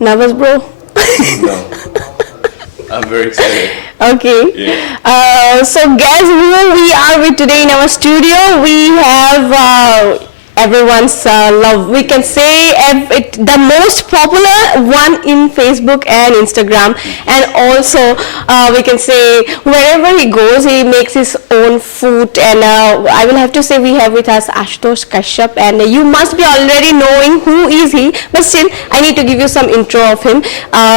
Nervous, bro? No. I'm very excited. Okay. Yeah. So guys, who we are with today in our studio, we have everyone's love. We can say the most popular one in Facebook and Instagram, and also we can say wherever he goes, he makes his own food. And I will have to say we have with us Ashutosh Kashyap, and you must be already knowing who is he, but still I need to give you some intro of him.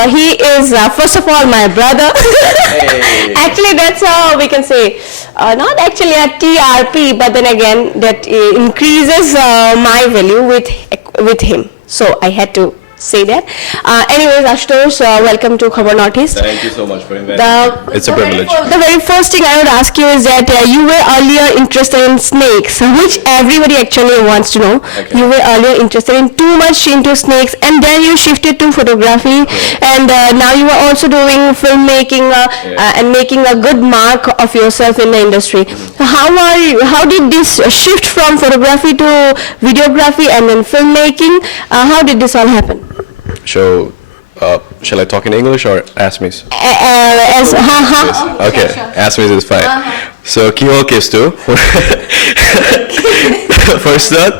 He is first of all my brother. Hey. Actually, that's we can say not actually a TRP, but then again that increases my value with him. So I had to say that. Anyways, Ashutosh, welcome to Khabar Northeast. Thank you so much for inviting me. It's a privilege. The very first thing I would ask you is that you were earlier interested in snakes, which everybody actually wants to know. Okay. You were earlier interested in too much into snakes, and then you shifted to photography, and now you are also doing filmmaking and making a good mark of yourself in the industry. How did this shift from photography to videography and then filmmaking? How did this all happen? So, shall I talk in English or ask me? Okay, ask me is fine. So, কি হল কেছটো ফাৰ্ষ্টত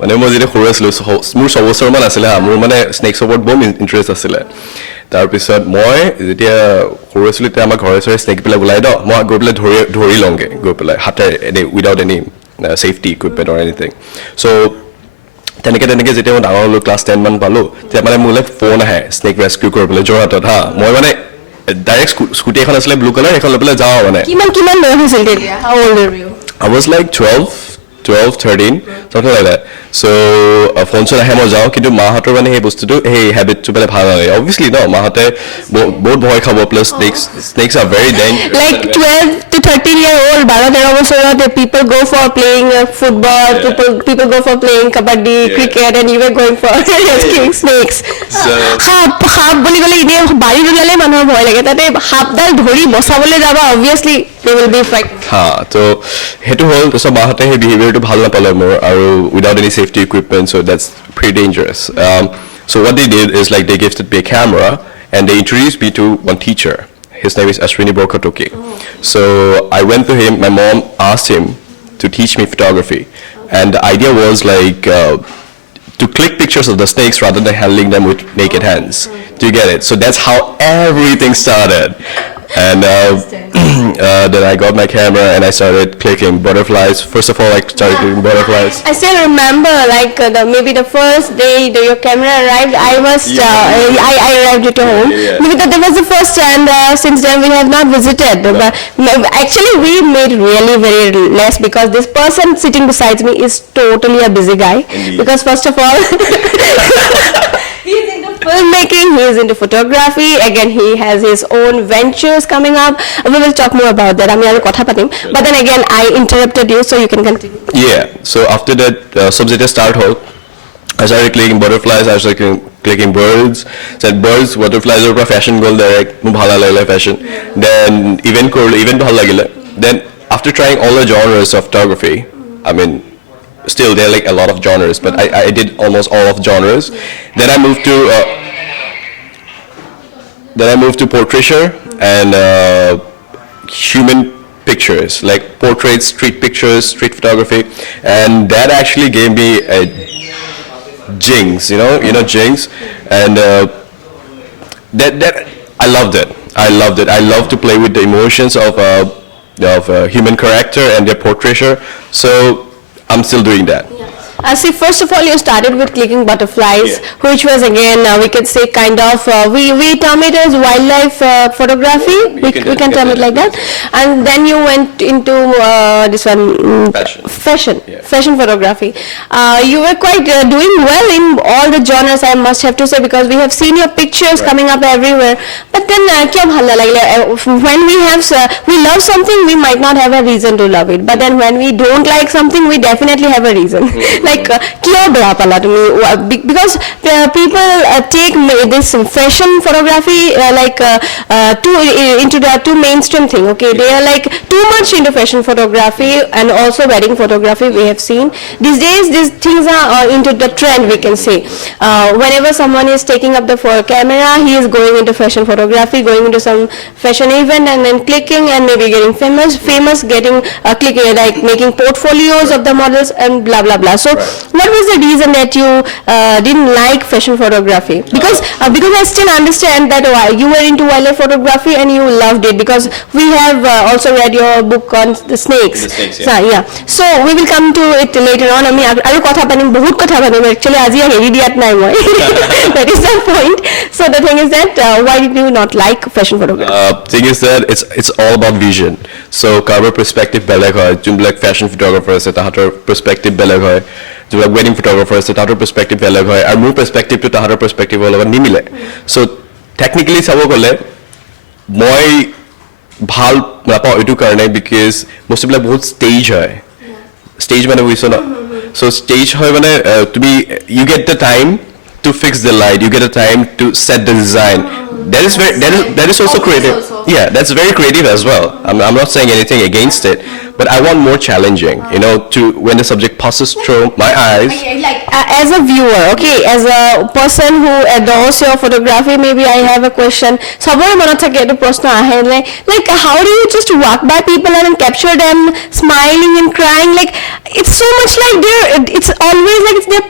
মানে মই যেতিয়া সৰু আছিলোঁ মোৰ 6 বছৰমান আছিলে মোৰ মানে স্নেক্স ওপৰত বহুত ইণ্টাৰেষ্ট আছিলে তাৰপিছত মই যেতিয়া সৰু আছিলোঁ তেতিয়া আমাৰ ঘৰে ঘৰে স্নেকবিলাক ওলাই দ মই গৈ পেলাই ধৰি লওঁগে গৈ পেলাই হাতেৰে without any safety equipment or anything চ' তেনেকে যেতিয়া মই ডাঙৰ হ'লোঁ ক্লাছ 10 মান পালোঁ তেতিয়া মানে মোলৈ ফোন আহে স্নেক ৰেস্কিউ কৰিবলৈ যোৰহাটত হা মই মানে ডাইৰেক্ট স্কুটি এখন আছিলে ব্লু কালাৰ এখন লৈ পেলাই যাওঁ মানে কিমান বয়স হৈছিল তেতিয়া? How old are you? I was like 12, 13, something like that. So, phone চোন আহে মই যাওঁ কিন্তু মাহঁতৰ মানে সেই বস্তুটো সেই হেবিটটো মানে ভাল নালাগে obviously no মাহঁতে বহুত ভয় খাব plus snakes are very dangerous. Like 12 to 13-year-old, 12-13 বছৰত people go for playing football, people go for playing kabaddi, cricket, and you were going for rescuing snakes. সাপ বুলি ক'লে ইনে বাৰীত ওলালে মানুহৰ ভয় লাগে তাতে সাপডাল ধৰি বচাবলৈ যাবা obviously they will be frightened. হা তো হেতু হল তো মাহঁতে সেই বিহেভিয়াৰটো ভাল নাপালে মোৰ আৰু without any safety equipment, so that's pretty dangerous. So what they did is like they gifted me a camera and they introduced me to one teacher. His name is Ashwini Borkatoki. So I went to him, my mom asked him to teach me photography, and the idea was like to click pictures of the snakes rather than handling them with naked hands. Do you get it? So that's how everything started. And then I got my camera and I started clicking butterflies. First of all, I started clicking butterflies. I still remember like maybe the first day your camera arrived, I arrived at home. Because that was the first, and since then we have not visited. But actually we made really very less because this person sitting beside me is totally a busy guy. Indeed. Because first of all he's into filmmaking, he is into photography, again he has his own ventures coming up. We will talk more about that. But then again I interrupted you, so you can continue. Yeah, so after that subject start hole, I started clicking butterflies, I started clicking birds. Said birds, butterflies are fashion goal direct, bhala lagla fashion. Then event bhala lagila. Then after trying all the genres of photography, I mean still there are like a lot of genres, but I did almost all of genres. Then I moved to portraiture and human pictures, like portraits, street pictures, street photography, and that actually gave me a jinx, you know jinx, and that I loved it. I love to play with the emotions of human character and their portraiture, so I'm still doing that. See, first of all, you started with clicking butterflies, which was again, we could say kind of, we term it as wildlife photography, we can term it like that. And then you went into this one, fashion photography. You were quite doing well in all the genres, I must have to say, because we have seen your pictures coming up everywhere. But then, when we love something, we might not have a reason to love it. But then when we don't like something, we definitely have a reason. like কিয় বেয়া পালা তুমি because people take this fashion photography into the too mainstream thing. Okay, they are like too much into fashion photography and also wedding photography. We have seen these days these things are into the trend, we can say. Whenever someone is taking up the camera, he is going into fashion photography, going into some fashion event and then clicking and maybe getting famous, getting clicking, like making portfolios of the models and blah blah blah. So what was the reason that you didn't like fashion photography? Because I still understand that you were into wildlife photography and you loved it, because we have also read your book on the snakes. Yeah. So we will come to it later on. আমি আৰু কথা পানিম, বহুত কথা পানিম, actually আজি হেৰি দিয়াত নাই মই that is the point. So the thing is that why did you not like fashion photography? Thing is that it's all about vision. So কাৰোবাৰ perspective বেলেগ হয়, যোনবিলাক fashion photographer আছে তাহাঁতৰ perspective বেলেগ হয়, যোনবিলাক wedding photographer আছে তাহাঁতৰ perspective বেলেগ হয়, আৰু মোৰ perspective টো তাহাঁতৰ perspective ৰ লগত নিমিলে. So technically চাব গ'লে মই ভাল নাপাওঁ এইটো কাৰণে because বস্তুবিলাক বহুত stage হয়. Stage মানে বুজিছো ন? So stage হয় মানে তুমি you get the time to fix the light, you get the time to set the design. That is also creative. Yeah, that's very creative as well. I'm not saying anything against it, but I want more challenging, you know, to when the subject passes through my eyes. Like as a viewer, okay, as a person who adores your photography, maybe I have a question. Sabore manot thake etu proshno ahe, like how do you just walk by people and capture them smiling and crying? Like it's so much like it's always like it's their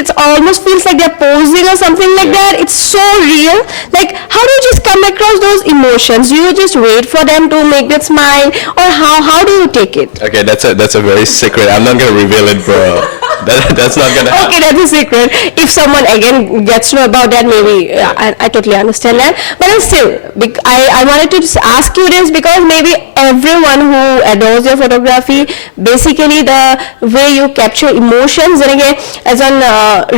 it almost feels like they're posing or something like that. It's so real. Like how do you just come across those emotions? Do you just wait for them to make that smile, or how do you take it? Okay, that's a very secret. I'm not gonna reveal it, bro. That's not gonna happen. Okay, that's a secret. If someone again gets to know about that, maybe I totally understand that. But still, I wanted to just ask you this because maybe everyone who adores your photography, basically the way you capture emotions, as এজন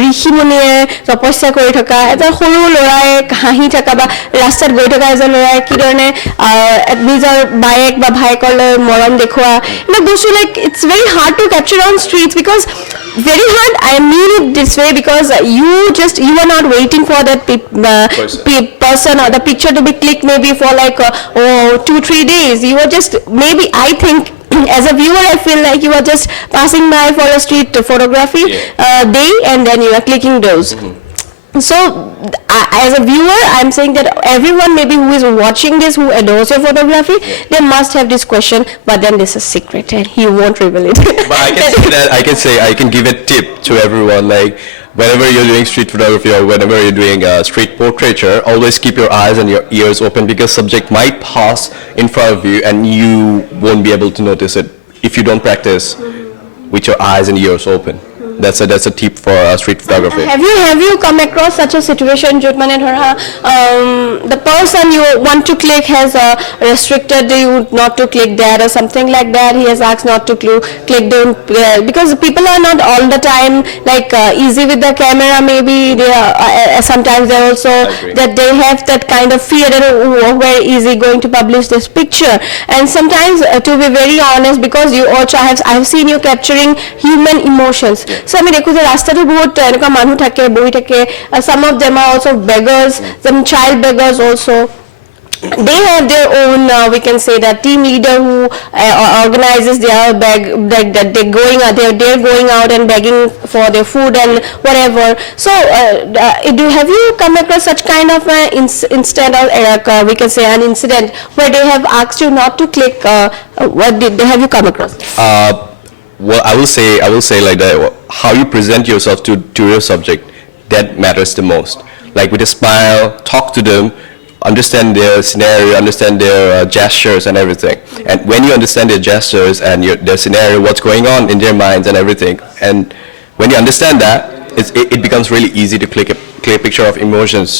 ঋষি মুনিয়ে তপস্যা কৰি থকা, এজন সৰু ল'ৰাই হাঁহি থকা বা ৰাস্তাত গৈ থকা এজন ল'ৰাই কি ধৰণে নিজৰ বায়েক বা ভায়েকৰ লৈ মৰম দেখুওৱা, বস্তু like it's very hard to capture on streets, because very hard. I mean it this way because you are not waiting for that person or the picture to be clicked maybe for like 2-3 days. You are just maybe, I think as a viewer I feel like you are just passing by for a street photography day and then you are clicking those. So as a viewer I'm saying that everyone maybe who is watching this, who adores your photography, they must have this question, but then this is secret and he won't reveal it. But I can say that I can give a tip to everyone, like whenever you're doing street photography or whenever you're doing street portraiture, always keep your eyes and your ears open because subject might pass in front of you and you won't be able to notice it if you don't practice with your eyes and ears open. That's a tip for street photography. Have you come across such a situation jot mane dhora the person you want to click has restricted you not to click that or something like that? He has asked not to click don't because people are not all the time like easy with the camera. Maybe they are sometimes they also that they have that kind of fear that very easy going to publish this picture, and sometimes to be very honest, because you also I have seen you capturing human emotions. So I mean dekho je rasta to bahut enka manu thake bohi thake, some of them are also beggars, some child beggars also. They have their own we can say that team leader who organizes their that they're going out and begging for their food and whatever. So have you come across such kind of incident or we can say an incident where they have asked you not to click? Have you come across? Well, I will say like that. How you present yourself to your subject, that matters the most. Like with a smile, talk to them, understand their scenario, understand their gestures and everything. And when you understand their gestures and their scenario, what's going on in their minds and everything, and when you understand that, it becomes really easy to click a clear picture of emotions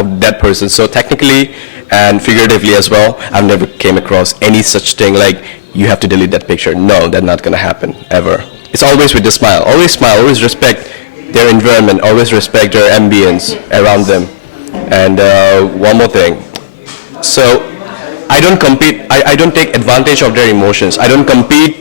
of that person. So technically and figuratively as well, I've never came across any such thing like you have to delete that picture. No, that's not going to happen ever. It's always with the smile. Always smile. Always respect their environment. Always respect their ambience around them. And one more thing. So I don't compete. I don't take advantage of their emotions. I don't compete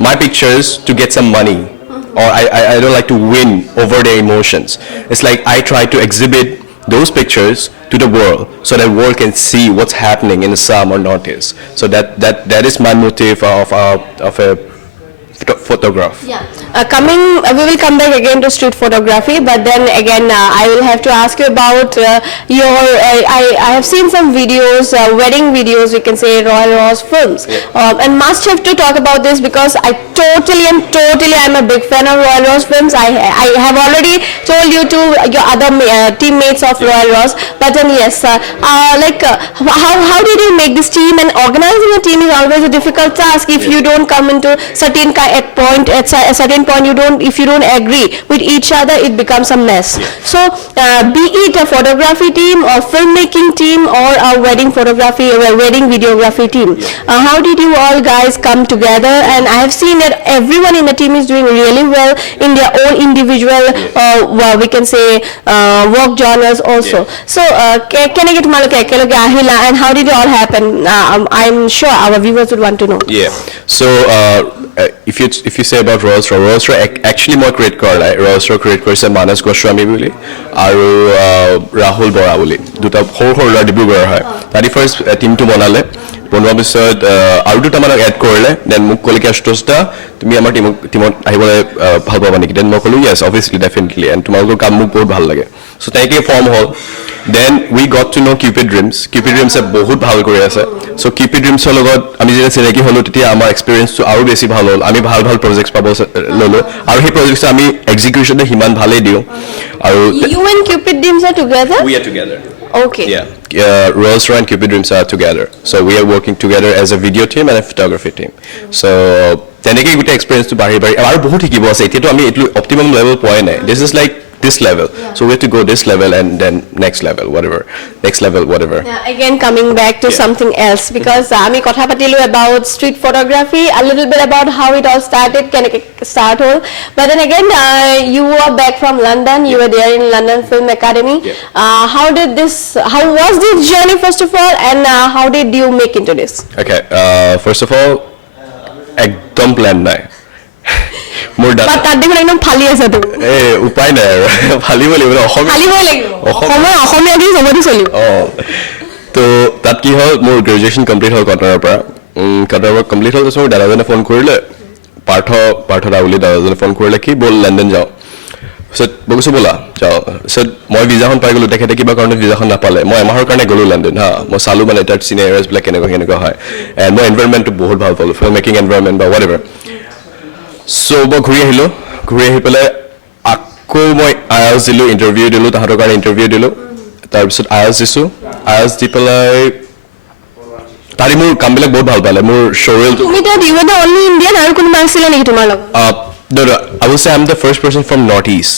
my pictures to get some money. or I don't like to win over their emotions. It's like I try to exhibit those pictures to the world so that world can see what's happening in Assam or Northeast. So that is my motive of a photograph. Yeah. We will come back again to street photography, but then again, I will have to ask you about your. I have seen some videos, wedding videos. We can say Royal Ross films, and must have to talk about this because I I'm a big fan of Royal Ross films. I have already told you to your other teammates of Royal Ross, but then yes, how did you make this team? And organizing a team is always a difficult task if you don't come into certain at a certain point if you don't agree with each other, it becomes a mess. So be it a photography team or filmmaking team or a wedding photography or a wedding videography team, how did you all guys come together? And I have seen that everyone in the team is doing really well in their own individual we can say work genres also. So can I get ahila and how did it all happen? I'm sure our viewers would want to know. Yeah. So if you say about Rolls Royce actually মই create কৰা নাই Rolls Royce create কৰিছে মানস গোস্বামী বুলি আৰু ৰাহুল বৰা বুলি দুটা সৰু ল'ৰা ডিব্ৰুগড়ৰ হয় তাৰি ফাৰ্ষ্ট টিমটো বনালে বনোৱাৰ পিছত আৰু দুটা মানক এড কৰিলে দেন মোক ক'লে কি আশুতোষ দা তুমি আমাৰ টিমত আহিবলৈ ভাল পাবা নেকি দেন মই ক'লো ইয়েছ অবভিয়াছলি ডেফিনেটলি এণ্ড তোমালোকৰ কাম মোক বহুত ভাল লাগে চ' তেনেকৈ ফৰ্ম হ'ল then we got to know Cupid Dreams a বহুত ভাল কৰি আছে so Cupid Dreams ৰ লগত আমি যেতিয়া চিনাকি হলো তেতিয়া আমাৰ এক্সপেৰিয়েন্স টো আৰু বেছি ভাল হ'ল আমি ভাল প্ৰজেক্টছ পাব ললো আৰু সেই প্ৰজেক্টছ আমি এক্সিকিউচনে হিমান ভালেই দিও আৰু you and Cupid Dreams are together? We are together. Okay. Yeah. Rolls Royce and Cupid Dreams are together. So we are working together as a video team and a photography team. So তেনেকৈ গোটেই এক্সপেৰিয়েন্সটো বাঢ়ি আৰু বহুত শিকিব আছে এতিয়াতো আমি এইটো অপটিমাম লেভেল পোৱাই নাই this is like this level so we have to go this level and then next level whatever again coming back to something else because ami kotha patilu about street photography a little bit about how it all started can start all but then again you were back from London you were there in London Film Academy how was this journey first of all and how did you make into this? Okay, first of all ekdom plan nai মোৰ দাদা তাত দেখোন একদম ফালি আছে তুমি উপায় নাই আৰু ফালিব লাগিব অসমীয়া দি চবতে চলিব তো তাত কি হ'ল মোৰ গ্ৰেজুৱেশ্যন কমপ্লিট হ'ল কটনৰ পৰা কমপ্লিট হ'ল তাৰপিছত মোৰ দাদাজনে ফোন কৰিলে পাৰ্থ দা বুলি দাদাজনে ফোন কৰিলে কি ব'ল লণ্ডন যাওঁ পিছত বগৈছোঁ ব'লা যাওঁ পিছত মই ভিজাখন পাই গ'লোঁ তেখেতে কিবা কাৰণত ভিজাখন নাপালে মই এমাহৰ কাৰণে গ'লোঁ লণ্ডন মই চালোঁ মানে তাত চিনেৰিয়াছবিলাক কেনেকুৱা হয় এণ্ড মই এনভাইৰনমেণ্টটো বহুত ভাল পালোঁ ফিল্ম মেকিং এনভাইৰনমেণ্ট বা হোৱাট এভাৰ so মই ঘূৰি আহি পেলাই আকৌ মই IELTS দিলোঁ ইণ্টাৰভিউ দিলোঁ তাহাঁতৰ কাৰণে ইণ্টাৰভিউ দিলোঁ তাৰপিছত IELTS দিছোঁ IELTS দি পেলাই তাৰি মোৰ কামবিলাক বহুত ভাল পালে মোৰ শ্ব'ৰেল তুমি তাত you were the only Indian আৰু কোনোবা আছিলে নেকি তোমাৰ লগত no I will say I'm the first person from Northeast.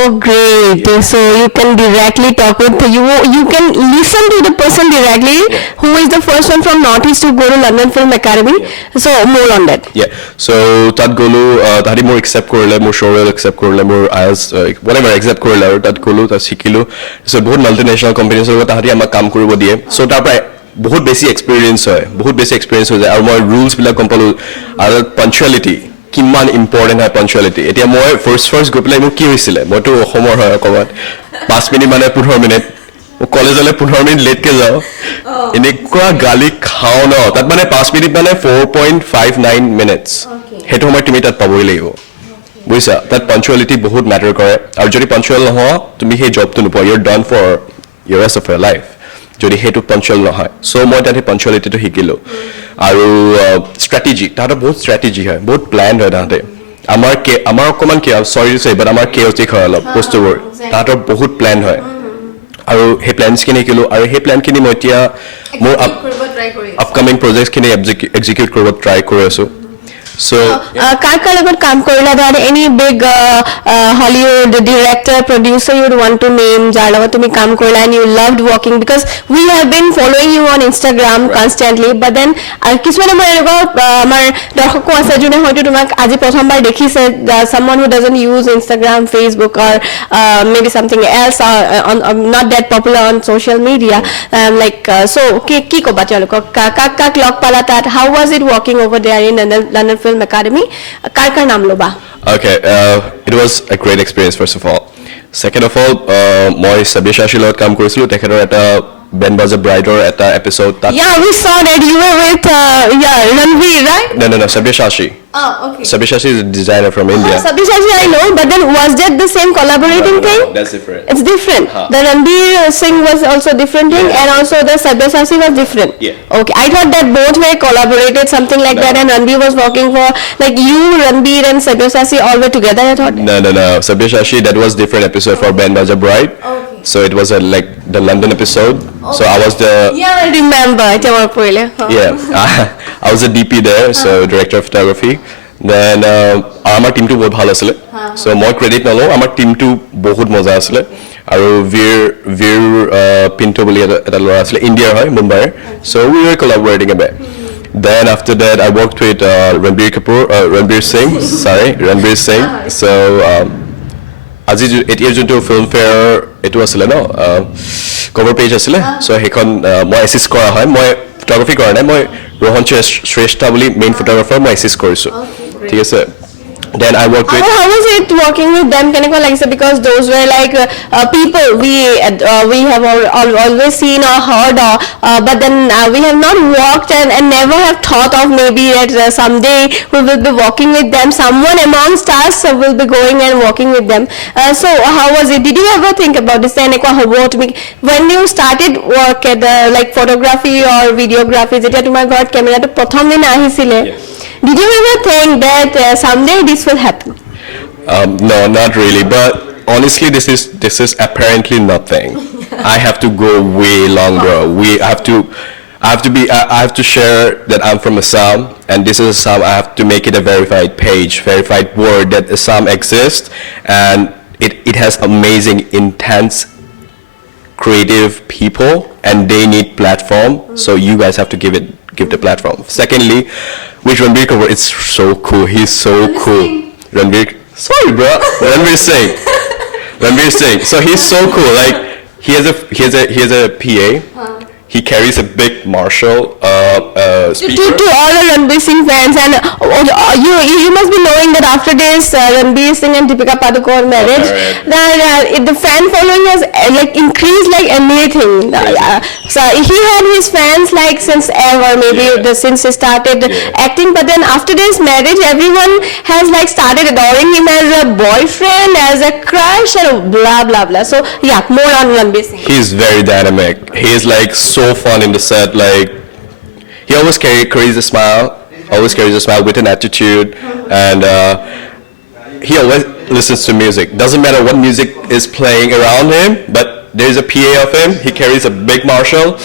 Oh great, so you can directly talk with you can listen to the person directly who is the first one from Northeast to go to London Film Academy. So more on that. So tat golu tari more accept korle more showreel accept korle more IELTS whatever accept korle aru tat golu tat sikilu so bahut multinational companies log tahari amak kaam koribo die so tar pra bahut besi experience hoy jay aru moi rules bila kompalo aru punctuality কিমান important হয় পাঞ্চুৱেলিটি এতিয়া মই first গৈ পেলাই মোক কি হৈছিলে মইতো অসমৰ হয় অকণমান 5 মিনিট মানে 15 মিনিট কলেজলৈ 15 মিনিট লেটকে যাওঁ এনেকুৱা গালি খাওঁ ন তাত মানে 5 মিনিট মানে 4.59 মিনিটছ সেইটো সময় তুমি তাত পাবই লাগিব বুজিছা তাত পাঞ্চুৱেলিটি বহুত মেটাৰ কৰে আৰু যদি পাঞ্চুৱেল নহয় তুমি সেই জবটো নোপোৱা you are done for your rest of your life যদি সেইটো পাঞ্চুৱেল নহয় চ' মই তাত সেই পাঞ্চুৱেলিটিটো শিকিলোঁ আৰু ষ্ট্ৰেটেজি তাহাঁতৰ বহুত ষ্ট্ৰেটেজি হয় বহুত প্লেন হয় তাহাঁতে আমাৰ অকণমান চৰি টু চে বাট আমাৰ কেঅটিক হয় অলপ বস্তুবোৰ তাহাঁতৰ বহুত প্লেন হয় আৰু সেই প্লেনছখিনি শিকিলোঁ আৰু সেই প্লেনখিনি মই এতিয়া মোৰ আপকামিং প্ৰজেক্টছখিনি এক্সিকিউট কৰিব ট্ৰাই কৰি আছোঁ So কাৰ লগত কাম কৰিলা that any big Hollywood director producer you would want to name যাৰ লগত তুমি কাম কৰিলা and you loved working because we have been following you on Instagram constantly but then কিছুমানে মই এনেকুৱা আমাৰ দৰ্শকো আছে যোনে হয়তো তোমাক আজি প্ৰথমবাৰ দেখিছে someone who doesn't use Instagram Facebook or maybe something else not that popular on social media so কি ক'বা তেওঁলোকক কাক লগ পালা তাত how was it working over there in London Film Academy. Kar naam loba? Okay, it was a great experience, first of all. Second of all, moi Sabir Shashi lot kaam korisilo, tekhetor eta Ben Baza Brideor eta episode tat. Yeah, we saw that you were with Ranveer, right? No, Sabir Shashi. Oh, okay. Sabir Shashi is a designer from India. Sabir Shashi I know, but then was that the same collaborating thing? That's different. It's different. The Ranveer Singh was also different thing, and also the Sabir Shashi was different. Yeah. Okay, I thought that both were collaborated, something like that, and Ranveer was working for, like you, Ranveer and Sabir Shashi all were together, I thought. No. Sabir Shashi, that was different episode for Ben Baza Bride. Okay. So it was like the London episode. So I was the Yeah, I remember. I was the DP there, so director of photography. Then our team to बहुत भालो असले. So more credit ना लो, our team to बहुत मजा असले. और वीर Pinto बोली এটা लड़ा असले India है Mumbai. So we were collaborating a bit. Then after that I worked with Ranveer Singh. So আজি এতিয়া যোনটো ফিল্ম ফেয়াৰ এটো আছিলে ন কভাৰ পেজ আছিলে সো হেখন মই এসিষ্ট কৰা হয় মই ফটোগ্ৰাফি কৰা নাই মই रोहन श्रेष्ठा বুলি মেইন ফটোগ্ৰাফাৰ মই এসিষ্ট কৰিছো ঠিক আছে then I worked with how was it working with them keneko lagise because those were like people we have always seen or heard but then we have not walked and never have thought of maybe that someday we will be walking with them someone amongst us will be going and walking with them so how was it did you ever think about this eneko hobo tumi when you started work at like photography or videography jeta tumar ghart camera to prothom din ahisile did you ever think that someday this will happen? No, not really. But honestly, this is apparently nothing. I have to go way longer. I have to share that I'm from Assam, and this is Assam. I have to make it a verified page, verified word that Assam exists, and it has amazing, intense, creative people, and they need platform. So you guys have to give the platform. Secondly, which Ranveer cover, it's so cool. He's so cool. Ranveer Singh. So he's so cool. Like he has a PA. He carries a big Marshall speaker. To all the Ranveer Singh fans, and you must be knowing that after this Ranveer Singh and Deepika Padukone marriage, the fan following has like increased like anything. So he had his fans like since ever, maybe since he started acting. But then after this marriage, everyone has like started adoring him as a boyfriend, as a crush, and blah blah blah. So yeah, more on Ranveer Singh. He's very dynamic. He is like so fun in the set. Like he always carries a smile with an attitude, and he always listens to music. Doesn't matter what music is playing around him, but there's a PA of him. He carries a big Marshall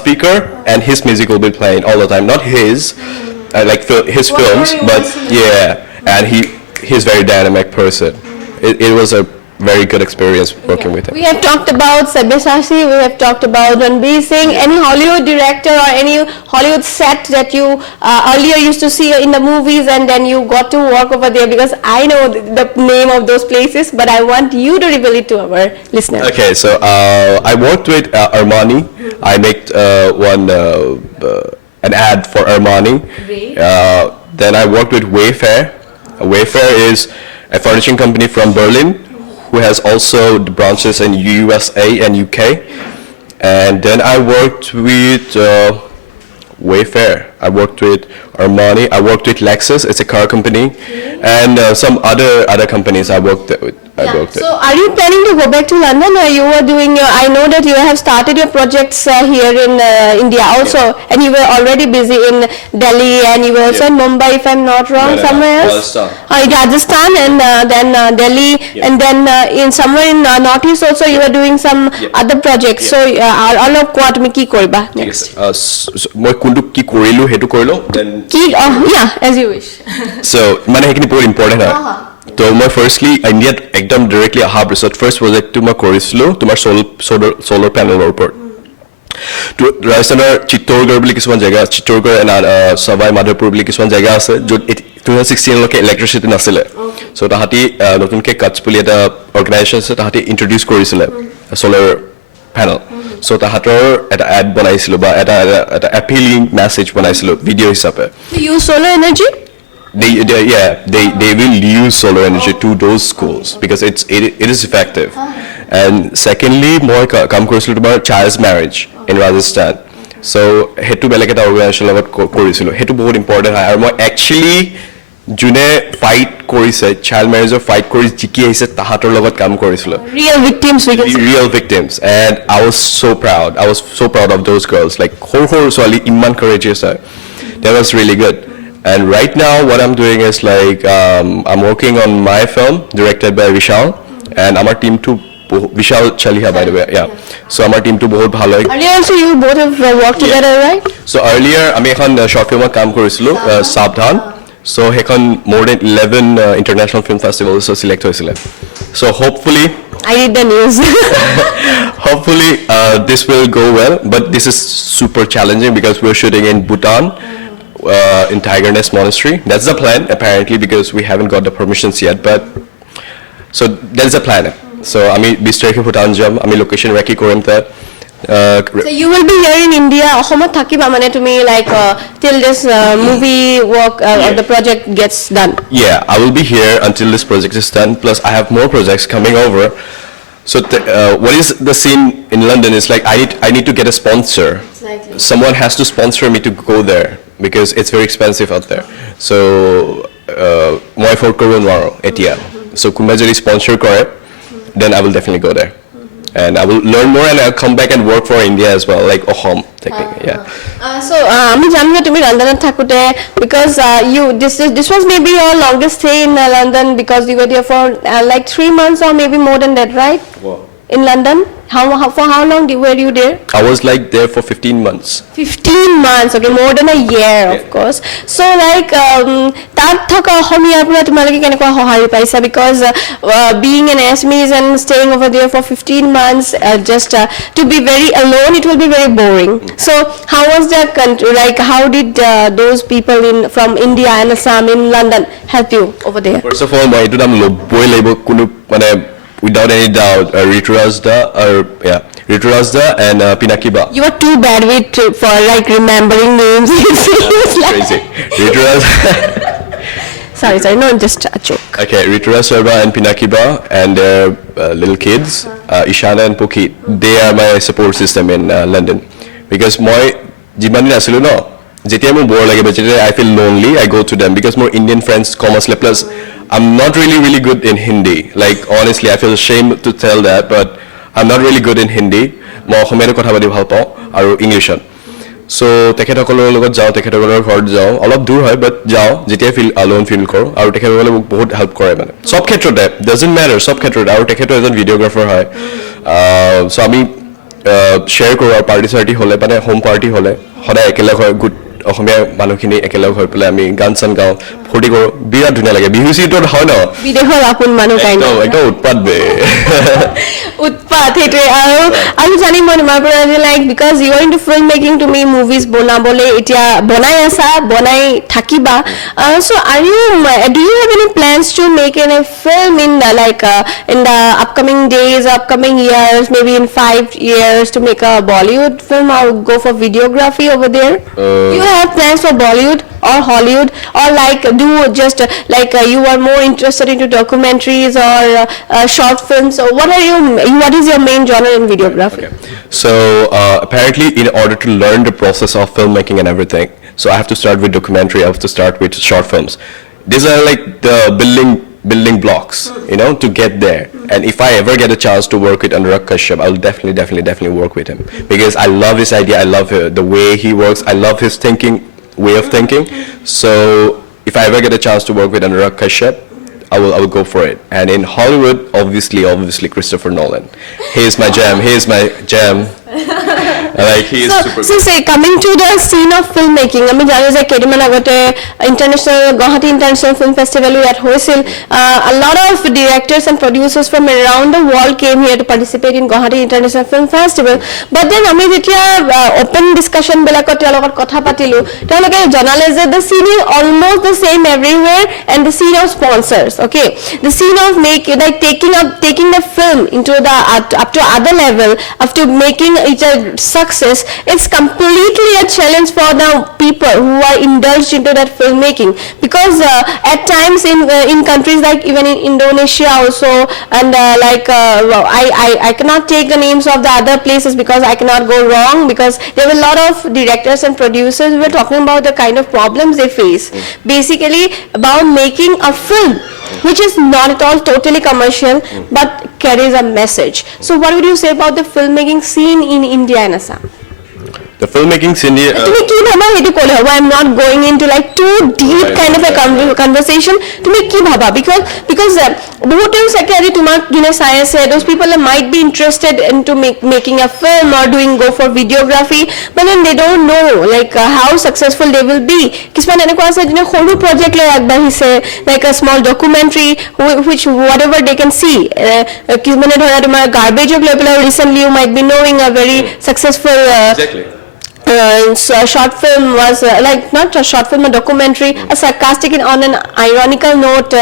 speaker, and his music will be playing all the time. Not his, like his films, but yeah. And he's very dynamic person. It was a very good experience working with him. We have talked about Sabir Shashi, we have talked about Ranveer Singh. Any Hollywood director or any Hollywood set that you earlier used to see in the movies and then you got to work over there? Because I know the name of those places, but I want you to reveal it to our listeners. Okay, so I worked with Armani. I made an ad for Armani. Then I worked with Wayfair. Wayfair is a furnishing company from Berlin, who has also the branches in USA and UK. And then I worked with Wayfair. I worked with Armani. I worked with Lexus. It's a car company, and some other companies I worked with. So are you planning to go back to London, or you were doing your? I know that you have started your projects here in India also, and you were already busy in Delhi, and you were also in Mumbai, if I'm not wrong, somewhere else. Rajasthan, and then Delhi, and then in somewhere in Northeast also you were doing some other projects. So all of what me ki korba next? মই কোনটো কি কৰিলো হেতু কৰিলো then as you wish. So মানে হেখিনি বহুত important হয় তো মই ফাৰ্স্টলি ইণ্ডিয়াত একদম ডাইৰেক্টলি অহাৰ পিছত ফাৰ্স্ট প্ৰজেক্টটো মই কৰিছিলো তোমাৰ সোলাৰ পেনেলৰ ওপৰত তো ৰাজস্থানৰ চিত্তৰগড় বুলি কিছুমান জেগা চিত্তৰগড় সবাই মাধৱপুৰ বুলি কিছুমান জেগা আছে য'ত 2016 লৈকে ইলেক্ট্ৰিচিটি নাছিলে সো তাহাঁতি নতুনকৈ কাটছ বুলি এটা অৰ্গেনাইজেশ্যন আছে তাহাঁতি ইন্ট্ৰডিউচ কৰিছিলে solar panel. So tahator eta ad banaisilo ba eta appealing message banaisilo video hisabe. You use solar energy? they will use solar energy to those schools because it is effective. And secondly, মই কাম কৰিছিলোঁ তোমাৰ child marriage in Rajasthan. So হেতু বেলেগ এটা অৰ্গানাইজেশ্যনৰ লগত কৰিছিলোঁ, হেতু বহুত ইম্পৰ্টেণ্ট হয়। আৰু মই একচুৱেলি যোনে ফাইট কৰিছে চাইল্ড মেৰেজৰ ফাইট কৰি জিকি আহিছে তাহাঁতৰ লগত কাম কৰিছিলোঁ। Real victims, and I was so proud of those girls. Like সৰু সৰু ছোৱালী ইমান courageous হয়, that was really good. And right now what I'm doing is like I'm working on my film directed by Vishal, and our team too Vishal Chaliha, by the way, yeah. So our team too bahut bhalo. Earlier also you both have worked together, right? So earlier ami ekhon short film kaam korisilo, Sabdhan. So hekhon more than 11 international film festivals select hoisile. So hopefully I read the news. Hopefully this will go well, but this is super challenging because we're shooting in Bhutan. In Tiger Nest Monastery. That's the plan apparently because we haven't got the permissions yet, but so that's the plan. So আমি 20 তাৰিখে ভূটান যাম, আমি location ৰেকি কৰিম তাত। So you will be here in India, অসমত থাকিবা মানে তুমি like till this movie work or the project gets done? Yeah, I will be here until this project is done, plus I have more projects coming over. So what is the scene in London is like I need to get a sponsor. Exactly. Someone has to sponsor me to go there because it's very expensive out there. So মই afford কৰিব নোৱাৰো এতিয়া। So কোনোবাই যদি sponsor কৰে, then I will definitely go there. And I will learn more and I'll come back and work for India as well, like ASSAM technically, yeah. So আমি জানো যে তুমি লণ্ডনত থাকোতে because this was maybe your longest stay in London because you were there for like 3 months or maybe more than that, right? Wow. In London, for how long were you there? I was like there for 15 months. 15 months, okay, more than a year, of course. So like তাত থকা অসমীয়াৰ পৰা তোমালোকে কেনেকুৱা সহায় পাইছা because being an Assamese and staying over there for 15 months just to be very alone, it will be very boring. So how was the country, like how did those people from India and Assam in London help you over there? First of all, মই এইটো নাম ল'বই লাগিব কোনো মানে without any doubt, Riturajda and Pinakiba. You are too bad for like remembering names. Crazy. Rituraj. Sorry, no, just a joke. Okay, Rituraj and Pinakiba and their little kids, Ishana and Pukit, they are my support system in London. Because moi jimani asilu no, jetia mo bore lage bechete I feel lonely, I go to them because more Indian friends come asle plus I'm not really good in Hindi. Like honestly, I feel ashamed to tell that, but I'm not really good in Hindi. Moi Assamese kotha pati bhal pao aru English. So তেখেতসকলৰ লগত যাওঁ, তেখেতসকলৰ ঘৰত যাওঁ, অলপ দূৰ হয় but যাওঁ, যেতিয়া alone feel কৰোঁ আৰু তেখেতসকলে মোক বহুত হেল্প কৰে মানে সব ক্ষেত্ৰতে doesn't matter সব ক্ষেত্ৰতে আৰু তেখেতো এজন ভিডিঅ'গ্ৰাফাৰ হয়। so আমি শ্বেয়াৰ কৰোঁ আৰু পাৰ্টি চাৰ্টি হ'লে মানে হোম পাৰ্টি হ'লে সদায় একেলগ হৈ গোট অসমীয়া মানুহখিনি একেলগ হৈ পেলাই আমি গান চান গাওঁ, ফূৰ্তি কৰোঁ, বিৰাট ধুনীয়া লাগে। বিহু চিহুটোত হয় ন বিদেশৰ আপোন মানুহ একদম উৎপাত বে উৎপাত সেইটোৱে। আৰু জানিম মই তোমাৰ পৰা যে like because you are into film making, তুমি মুভিজ বনাবলৈ এতিয়া বনাই আছা, বনাই থাকিবা। so are you do you have any plans to make a film in the in the upcoming days, upcoming years, maybe in 5 years to make a Bollywood film or go for videography over there? You have plans for Bollywood or Hollywood, or like do just you are more interested into documentaries or short films? So what is your main genre in videography? Okay. So apparently in order to learn the process of filmmaking and everything, so I have to start with documentary, I have to start with short films. These are like the building blocks, you know, to get there. And if I ever get a chance to work with Anurag Kashyap, I'll definitely work with him because I love his idea, I love the way he works, I love his way of thinking. So if I ever get a chance to work with Anurag Kashyap, I will go for it. And in Hollywood, obviously Christopher Nolan. He is my jam. Like he is super good. So say coming to the scene of filmmaking, আমি জানো যে কেইদিনমান আগতে Guwahati International Film Festival ইয়াত হৈছিল, a lot of directors and producers from around the world came here to participate in Guwahati International Film Festival. But then আমি যেতিয়া open discussion বিলাকত তেওঁলোকৰ কথা পাতিলো, তেওঁলোকে জনালে যে the scene is almost the same everywhere, and the scene of sponsors, okay, the scene of taking the film into the up to other level, after making it success, it's completely a challenge for the people who are indulged into that filmmaking, because at times in countries like even in Indonesia also, and I cannot take the names of the other places because I cannot go wrong, because there were a lot of directors and producers who were talking about the kind of problems they face, basically about making a film which is not at all totally commercial but carries a message. So what would you say about the filmmaking scene in India and Assam? The filmmaking scene here, তুমি কি ভাবা হেতু কলে হ'ব? I'm not going into like too deep kind of a conversation. তুমি কি ভাবা? Because বহুতেও চাগে আজি তোমাক যোনে চাই আছে, those people might be interested into making a film or go for videography, but then they don't know like how successful they will be. কিছুমান এনেকুৱা আছে যোনে সৰু project লৈ আগবাঢ়িছে, like a small documentary which whatever they can see. কিছুমানে ধৰা তোমাৰ garbage লৈ পেলাই recently you might be knowing a very successful exactly. So a short film was like not a short film, a documentary, a sarcastic and on an ironical note,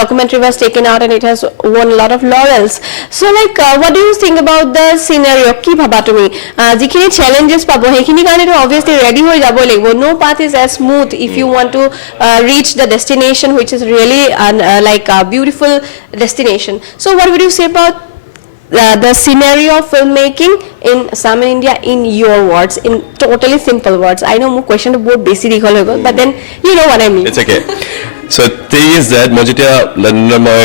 documentary was taken out and it has won a lot of laurels. So like what do you think about the scenario? Ki bhaba tumi jikhini challenges pabo hekhini karone to obviously ready hoi jabo lagbo. No path is as smooth if you want to reach the destination, which is really like a beautiful destination. So what would you say about the scenario of filmmaking in Assam and India in your words, in totally simple words? I know my question to both basic equal, but then you know what I mean. It's okay. So thing is that মই যেতিয়া লণ্ডনৰ মই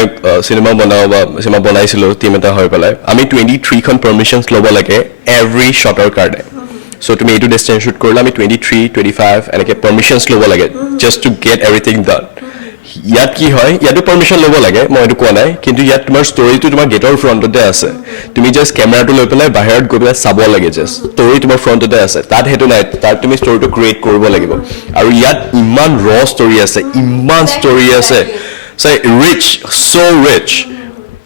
cinema বনাও বা cinema বনাইছিলো team এটা হৈ পেলাই, আমি 23 খন পাৰমিশনছ ল'ব লাগে এভৰি শ্বটৰ কাৰণে। So তুমি এইটো ডিষ্টেন্স শ্বুট কৰিলে আমি 23, 25 এনেকে পাৰমিশনছ ল'ব লাগে just to get everything done. ইয়াত কি হয়, ইয়াতো পাৰমিশন ল'ব লাগে, মই এইটো কোৱা নাই, কিন্তু ইয়াত তোমাৰ ষ্টৰিটো তোমাৰ গেটৰ ফ্ৰণ্টতে আছে, তুমি জাষ্ট কেমেৰাটো লৈ পেলাই বাহিৰত গৈ পেলাই চাব লাগে, জাষ্ট ষ্টৰি তোমাৰ ফ্ৰণ্টতে আছে, তাত সেইটো নাই, তাত তুমি ষ্টৰিটো ক্ৰিয়েট কৰিব লাগিব। আৰু ইয়াত ইমান ৰ ষ্টৰি আছে, ইমান ষ্টৰি আছে, ৰিচ, চ' ৰিচ,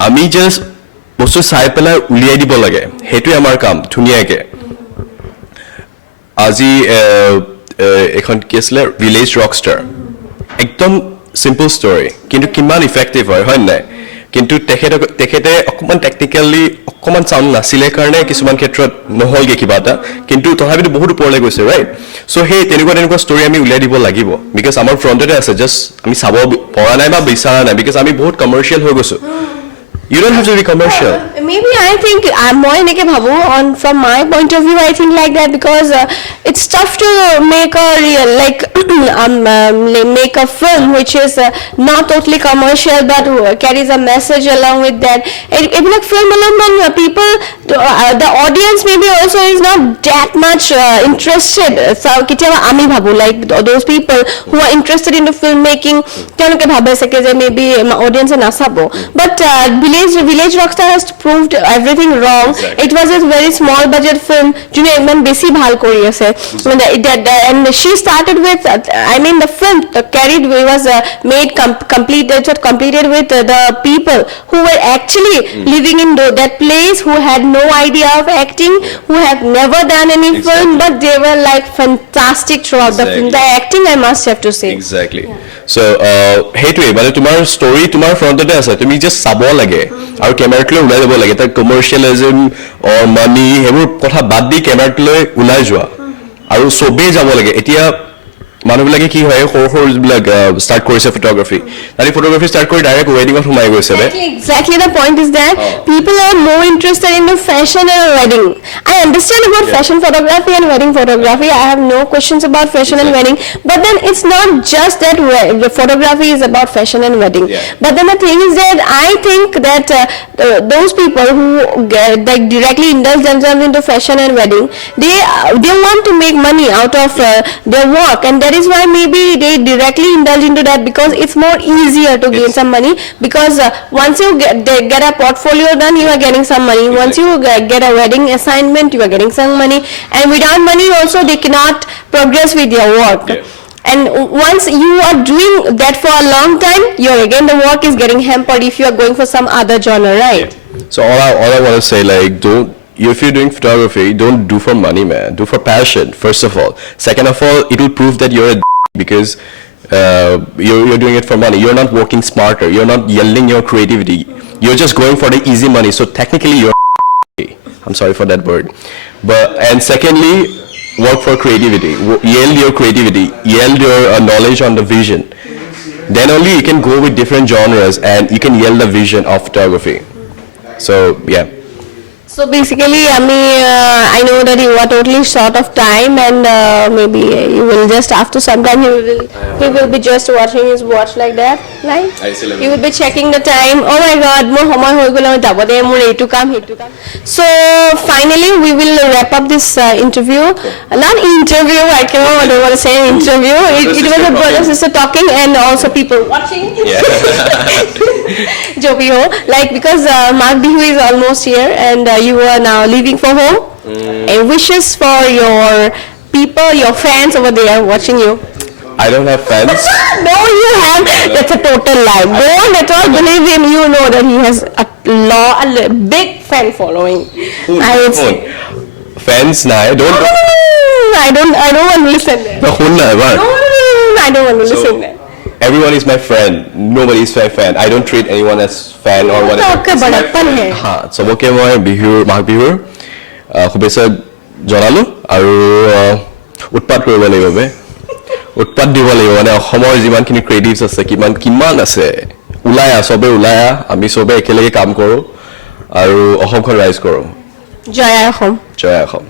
আমি জাষ্ট বস্তু চাই পেলাই উলিয়াই দিব লাগে, সেইটোৱে আমাৰ কাম ধুনীয়াকে। আজি এখন কি আছিলে ভিলেজ ৰকষ্টাৰ, একদম simple story, কিন্তু কিমান ইফেক্টিভ হয় নাই, কিন্তু তেখেতে অকমান টেকনিক্যালি অকমান চাউণ্ড নাছিলে কাৰণে কিছুমান ক্ষেত্ৰত নহলগে কিবা এটা, কিন্তু তথাপিতো বহুত ওপৰলৈ গৈছে, ৰাইট? চ' সেই তেনেকুৱা ষ্টৰি আমি উলিয়াই দিব লাগিব, বিকজ আমাৰ ফ্ৰণ্টতে আছে, জাষ্ট আমি চাব পৰা নাই বা বিচৰা নাই, বিকজ আমি বহুত কমাৰ্চিয়েল হৈ গৈছো। You don't have to be commercial. Maybe I think more eneke bhabu on from my point of view I think like that, because it's tough to make a real like make a film which is not totally commercial but carries a message along with that. It like film alone people the audience maybe also is not that much interested. So kitiaba ami bhabu like those people who are interested into filmmaking teloke bhabe sake je maybe audience na sabo, but Village Rockstar has proved everything wrong. Exactly. It was a very small budget film. June ekman besi bhal kori ase. And she started with I mean the film carried was made completed with the people who were actually living in that place, who had no idea of acting, who have never done any film, but they were like fantastic throughout the film. The acting I must have to say. Exactly. So সেইটোৱে মানে তোমাৰ story তোমাৰ ফ্ৰণ্টতে আছে, তুমি just চাব লাগে আৰু কেমেৰাটোলৈ ওলাই যাব লাগে, তাৰ কমাৰ্চিয়েলিজম অৰ মানি সেইবোৰ কথা বাদ দি কেমেৰাটোলৈ ওলাই যোৱা আৰু চবেই যাব লাগে। এতিয়া মানুহবিলাকে কি হয় সৰু সৰু যিবিলাক ষ্টাৰ্ট কৰিছে ফটোগ্ৰাফী, তাৰি ফটোগ্ৰাফী ষ্টাৰ্ট কৰি ডাইৰেক্ট ৱেডিঙত সোমাই গৈছে। Exactly the point is that people are more interested in the fashion and wedding. I understand about fashion photography and wedding photography. I have no questions about fashion and wedding, but then it's not just that the photography is about fashion and wedding. But then the thing is that I think that those people who like directly indulge themselves into fashion and wedding, they want to make money out of their work, and that is why maybe they directly indulge into that, because it's more easier to gain some money, because once you get a portfolio done, you are getting some money. Once you get a wedding assignment, you are getting some money, and without money also they cannot progress with their work. And once you are doing that for a long time, the work is getting hampered if you are going for some other genre, right? So all I want to say, like, if you're doing photography, don't do for money, man. Do for passion, first of all. Second of all, it will prove that you're a because you're doing it for money. You're not working smarter. You're not yielding your creativity. You're just going for the easy money. So technically, you're I'm sorry for that word. And secondly, work for creativity. Yield your creativity. Yield your knowledge on the vision. Then only you can go with different genres and you can yield the vision of photography. So yeah. So basically, I know that you are totally short of time, and maybe you will just after some time he will be just watching his watch like that, right? You will be checking the time. Oh my God, more homoy hoi golo dabode more etu kam hetu kam. So finally, we will wrap up this interview. Not interview, I don't want to say interview. It was a brother sister talking and also people watching. Joby ho, like because Mag Bihu is almost here and you are now leaving for home. And wishes for your people, your fans over there watching you. I don't have fans. No, you have. That's a total lie. Don't at all believe him. You know that he has a big fan following. I would say. Fans nai don't. I don't want to listen there. No, I don't want to listen there. Everyone is my friend. Nobody is my fan. I don't treat anyone as fan or whatever. Okay, बड़प्पन है. हाँ, सबके मैं माघ बिहुर শুভেচ্ছা জনালো আৰু উৎপাত কৰিব লাগিব বে উৎপাত দিব লাগিব মানে অসমৰ যিমানখিনি ক্ৰিয়েটিভছ আছে কিমান আছে সবে উলায়া আমি সবে একেলগে কাম কৰো আৰু অসমখন ৰাইজ কৰো জয় অসম জয় অসম